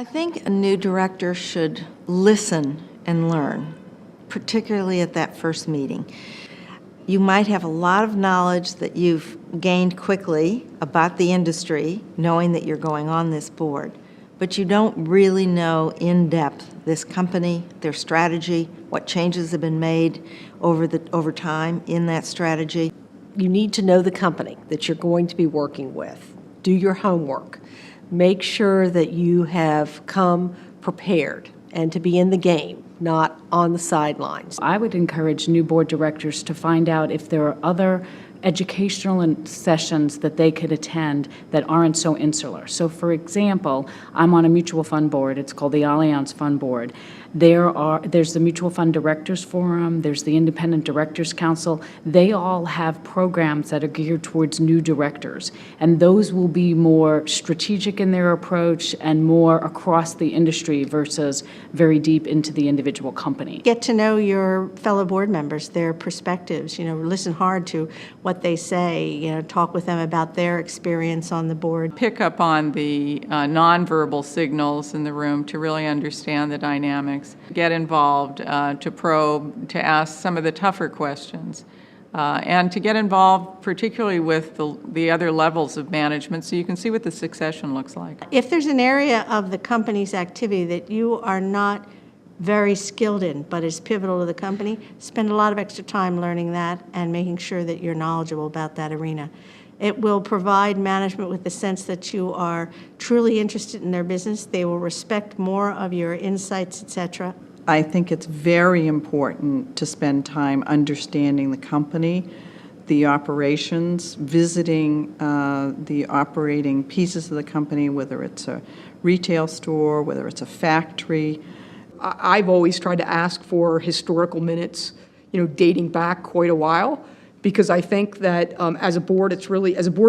I think a new director should listen and learn, particularly at that first meeting. You might have a lot of knowledge that you've gained quickly about the industry, knowing that you're going on this board, but you don't really know in depth this company, their strategy, what changes have been made over time in that strategy. You need to know the company that you're going to be working with. Do your homework. Make sure that you have come prepared and to be in the game, not on the sidelines. I would encourage new board directors to find out if there are other educational sessions that they could attend that aren't so insular. So for example, I'm on a mutual fund board. It's called the Allianz Fund Board. There's the Mutual Fund Directors Forum, there's the Independent Directors Council. They all have programs that are geared towards new directors, and those will be more strategic in their approach and more across the industry versus very deep into the individual company. Get to know your fellow board members, their perspectives, listen hard to what they say, talk with them about their experience on the board. Pick up on the nonverbal signals in the room to really understand the dynamics. Get involved, to probe, to ask some of the tougher questions, and to get involved particularly with the other levels of management so you can see what the succession looks like. If there's an area of the company's activity that you are not very skilled in, but is pivotal to the company, spend a lot of extra time learning that and making sure that you're knowledgeable about that arena. It will provide management with the sense that you are truly interested in their business. They will respect more of your insights, etc. I think it's very important to spend time understanding the company, the operations, visiting the operating pieces of the company, whether it's a retail store, whether it's a factory. I've always tried to ask for historical minutes, dating back quite a while, because I think that as a board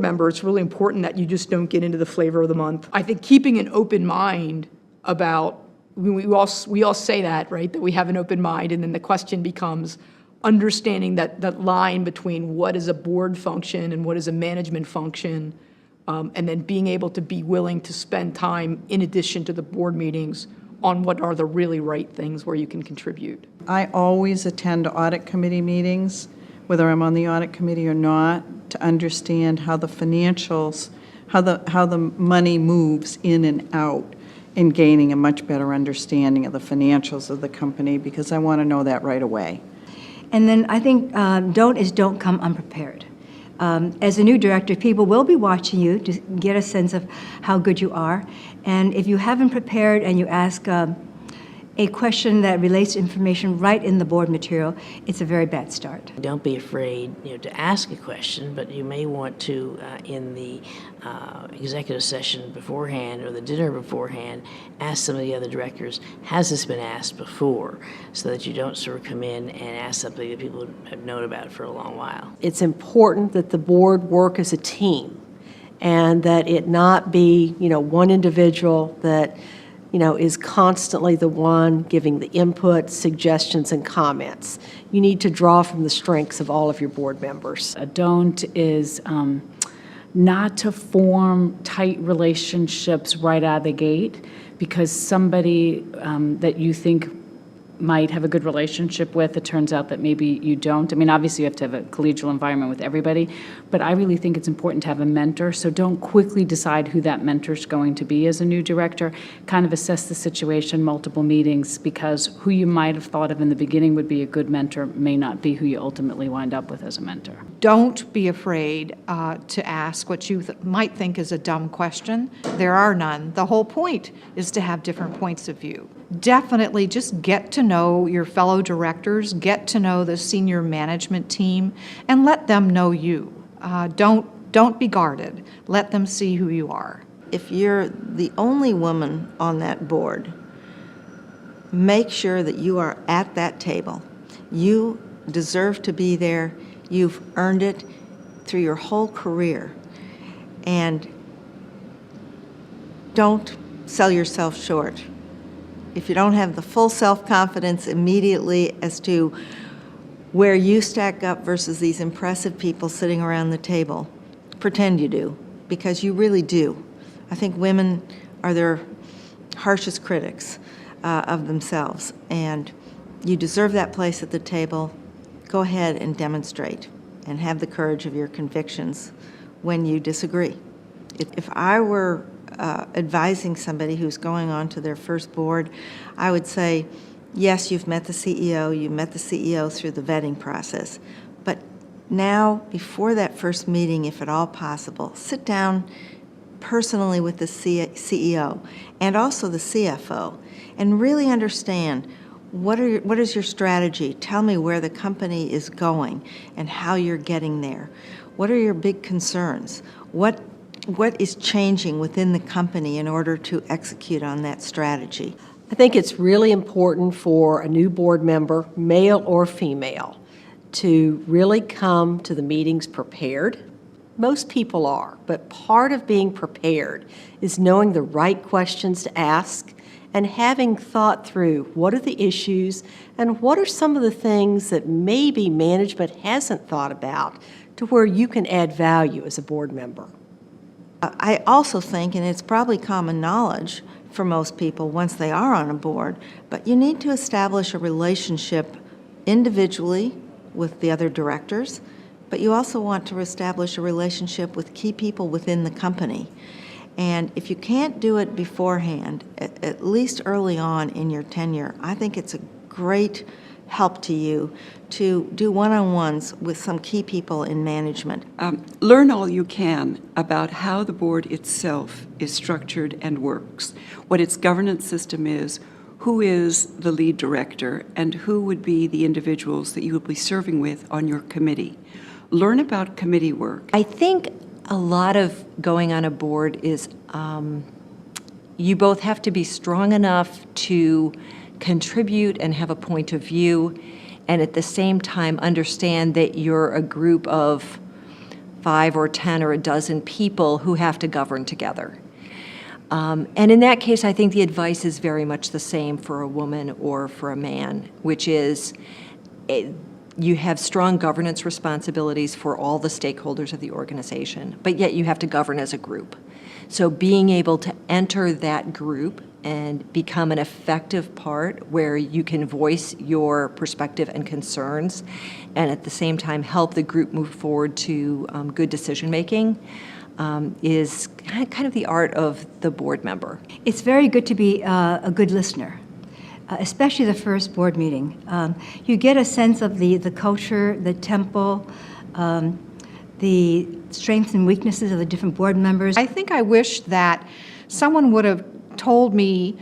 member, it's really important that you just don't get into the flavor of the month. I think keeping an open mind about, we all say that, right, that we have an open mind, and then the question becomes understanding that line between what is a board function and what is a management function, and then being able to be willing to spend time in addition to the board meetings on what are the really right things where you can contribute. I always attend audit committee meetings, whether I'm on the audit committee or not, to understand how the financials, how the money moves in and out, and gaining a much better understanding of the financials of the company, because I want to know that right away. And then I think don't come unprepared. As a new director, people will be watching you to get a sense of how good you are. And if you haven't prepared and you ask a question that relates to information right in the board material, it's a very bad start. Don't be afraid, to ask a question, but you may want to, in the executive session beforehand or the dinner beforehand, ask some of the other directors, has this been asked before, so that you don't sort of come in and ask something that people have known about for a long while. It's important that the board work as a team and that it not be, one individual that is constantly the one giving the input, suggestions, and comments. You need to draw from the strengths of all of your board members. A don't is not to form tight relationships right out of the gate because somebody that you think might have a good relationship with, it turns out that maybe you don't. I mean, obviously you have to have a collegial environment with everybody, but I really think it's important to have a mentor, so don't quickly decide who that mentor's going to be as a new director. Kind of assess the situation, multiple meetings, because who you might have thought of in the beginning would be a good mentor may not be who you ultimately wind up with as a mentor. Don't be afraid to ask what you might think is a dumb question. There are none. The whole point is to have different points of view. Definitely just get to know your fellow directors, get to know the senior management team, and let them know you. Don't be guarded. Let them see who you are. If you're the only woman on that board, make sure that you are at that table. You deserve to be there. You've earned it through your whole career. And don't sell yourself short. If you don't have the full self-confidence immediately as to where you stack up versus these impressive people sitting around the table, pretend you do, because you really do. I think women are their harshest critics of themselves. And you deserve that place at the table. Go ahead and demonstrate and have the courage of your convictions when you disagree. If I were advising somebody who's going on to their first board, I would say, yes, you've met the CEO, you met the CEO through the vetting process, but now, before that first meeting, if at all possible, sit down personally with the CEO and also the CFO and really understand what is your strategy? Tell me where the company is going and how you're getting there. What are your big concerns? What is changing within the company in order to execute on that strategy? I think it's really important for a new board member, male or female, to really come to the meetings prepared. Most people are, but part of being prepared is knowing the right questions to ask and having thought through what are the issues and what are some of the things that maybe management hasn't thought about to where you can add value as a board member. I also think, and it's probably common knowledge for most people once they are on a board, but you need to establish a relationship individually with the other directors, but you also want to establish a relationship with key people within the company. And if you can't do it beforehand, at least early on in your tenure, I think it's a great help to you to do one-on-ones with some key people in management. Learn all you can about how the board itself is structured and works, what its governance system is, who is the lead director, and who would be the individuals that you will be serving with on your committee. Learn about committee work. I think a lot of going on a board is you both have to be strong enough to contribute and have a point of view, and at the same time understand that you're a group of 5 or 10 or a dozen people who have to govern together. And in that case, I think the advice is very much the same for a woman or for a man, which is you have strong governance responsibilities for all the stakeholders of the organization, but yet you have to govern as a group. So being able to enter that group and become an effective part where you can voice your perspective and concerns and at the same time help the group move forward to good decision-making is kind of the art of the board member. It's very good to be a good listener, especially the first board meeting. You get a sense of the culture, the tempo, the strengths and weaknesses of the different board members. I think I wish that someone would have told me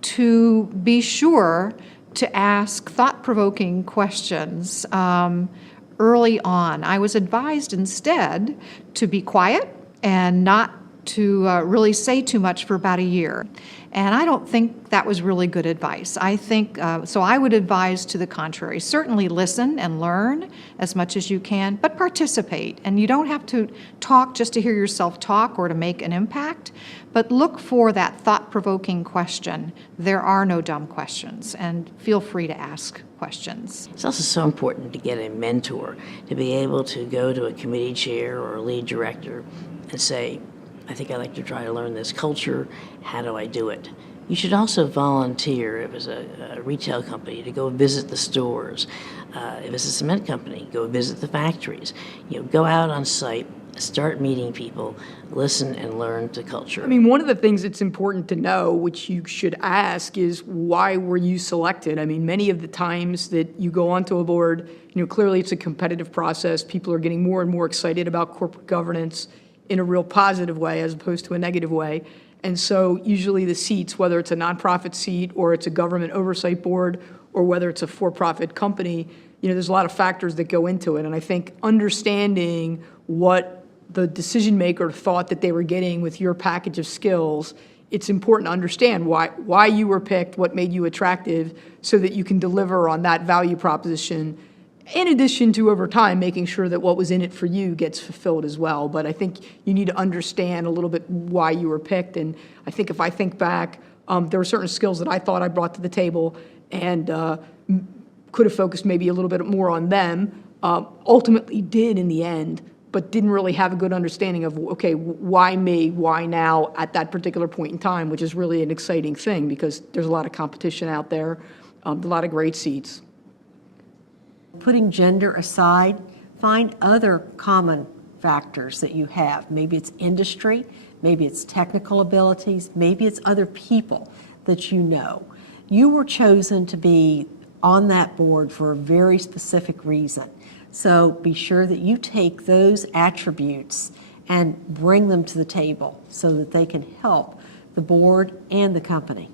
to be sure to ask thought-provoking questions early on. I was advised instead to be quiet and not to really say too much for about a year. And I don't think that was really good advice. I think, so I would advise to the contrary. Certainly listen and learn as much as you can, but participate. And you don't have to talk just to hear yourself talk or to make an impact, but look for that thought-provoking question. There are no dumb questions, and feel free to ask questions. It's also so important to get a mentor, to be able to go to a committee chair or a lead director and say, I think I'd like to try to learn this culture. How do I do it? You should also volunteer if it's a retail company to go visit the stores. If it's a cement company, go visit the factories. Go out on site, start meeting people, listen and learn the culture. I mean, one of the things that's important to know, which you should ask, is why were you selected? I mean, many of the times that you go onto a board, clearly it's a competitive process. People are getting more and more excited about corporate governance in a real positive way as opposed to a negative way. And so usually the seats, whether it's a nonprofit seat or it's a government oversight board or whether it's a for-profit company, there's a lot of factors that go into it. And I think understanding what the decision maker thought that they were getting with your package of skills, it's important to understand why you were picked, what made you attractive, so that you can deliver on that value proposition, in addition to, over time, making sure that what was in it for you gets fulfilled as well. But I think you need to understand a little bit why you were picked. And I think if I think back, there were certain skills that I thought I brought to the table and could have focused maybe a little bit more on them. Ultimately did, in the end, but didn't really have a good understanding of, okay, why me, why now, at that particular point in time, which is really an exciting thing, because there's a lot of competition out there, a lot of great seats. Putting gender aside, find other common factors that you have. Maybe it's industry, maybe it's technical abilities, maybe it's other people that you know. You were chosen to be on that board for a very specific reason. So be sure that you take those attributes and bring them to the table so that they can help the board and the company.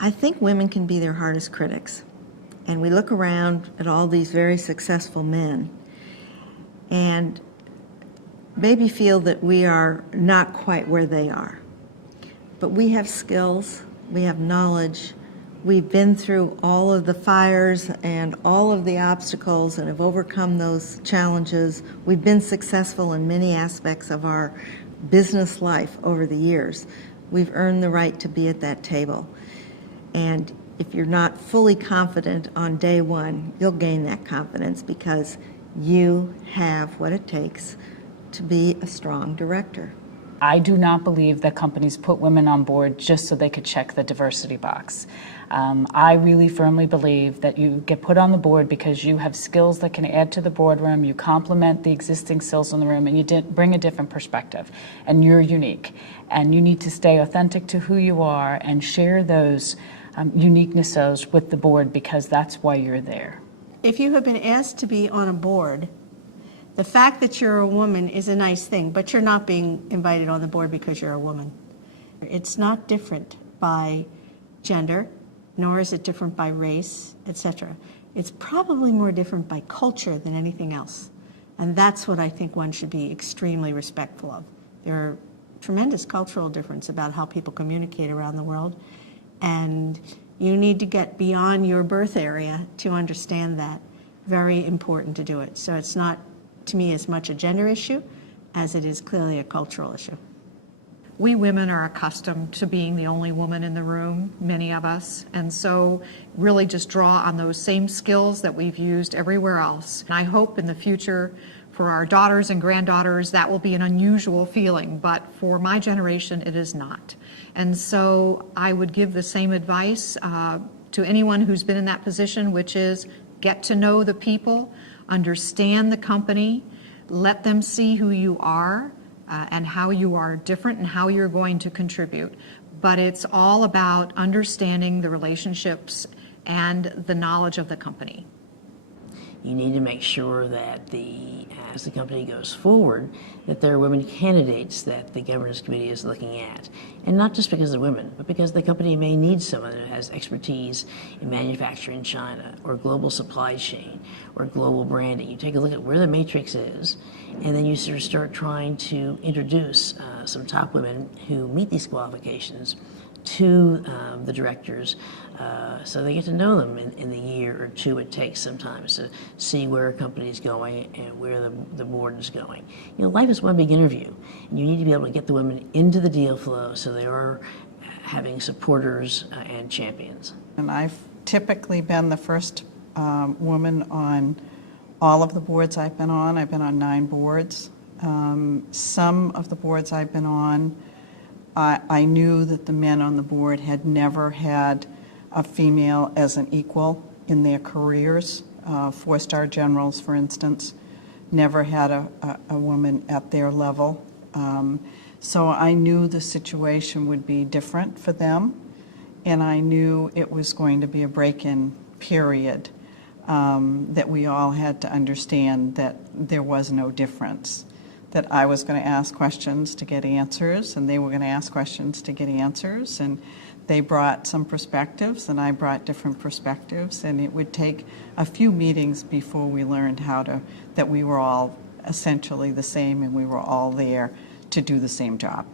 I think women can be their hardest critics. And we look around at all these very successful men and maybe feel that we are not quite where they are. But we have skills, we have knowledge, we've been through all of the fires and all of the obstacles and have overcome those challenges. We've been successful in many aspects of our business life over the years. We've earned the right to be at that table. And if you're not fully confident on day one, you'll gain that confidence because you have what it takes to be a strong director. I do not believe that companies put women on board just so they could check the diversity box. I really firmly believe that you get put on the board because you have skills that can add to the boardroom, you complement the existing skills in the room, and you bring a different perspective, and you're unique. And you need to stay authentic to who you are and share those uniquenesses with the board because that's why you're there. If you have been asked to be on a board, the fact that you're a woman is a nice thing, but you're not being invited on the board because you're a woman. It's not different by gender, nor is it different by race, etc. It's probably more different by culture than anything else. And that's what I think one should be extremely respectful of. There are tremendous cultural differences about how people communicate around the world, and you need to get beyond your birth area to understand that. Very important to do it. So it's not, to me, as much a gender issue as it is clearly a cultural issue. We women are accustomed to being the only woman in the room, many of us, and so really just draw on those same skills that we've used everywhere else. And I hope in the future for our daughters and granddaughters that will be an unusual feeling, but for my generation it is not. And so I would give the same advice to anyone who's been in that position, which is get to know the people, understand the company, let them see who you are, and how you are different and how you're going to contribute. But it's all about understanding the relationships and the knowledge of the company. You need to make sure that as the company goes forward, that there are women candidates that the governance committee is looking at. And not just because they're women, but because the company may need someone that has expertise in manufacturing in China, or global supply chain, or global branding. You take a look at where the matrix is, and then you sort of start trying to introduce some top women who meet these qualifications to the directors so they get to know them in the year or two it takes sometimes to see where a company is going and where the board is going. You know, life is one big interview, and you need to be able to get the women into the deal flow so they are having supporters and champions. And I've typically been the first woman on all of the boards I've been on. I've been on 9 boards. Some of the boards I've been on, I knew that the men on the board had never had a female as an equal in their careers. 4-star generals, for instance, never had a woman at their level. So I knew the situation would be different for them, and I knew it was going to be a break-in period, that we all had to understand that there was no difference, that I was going to ask questions to get answers, and they were going to ask questions to get answers, and they brought some perspectives, and I brought different perspectives, and it would take a few meetings before we learned that we were all essentially the same, and we were all there to do the same job.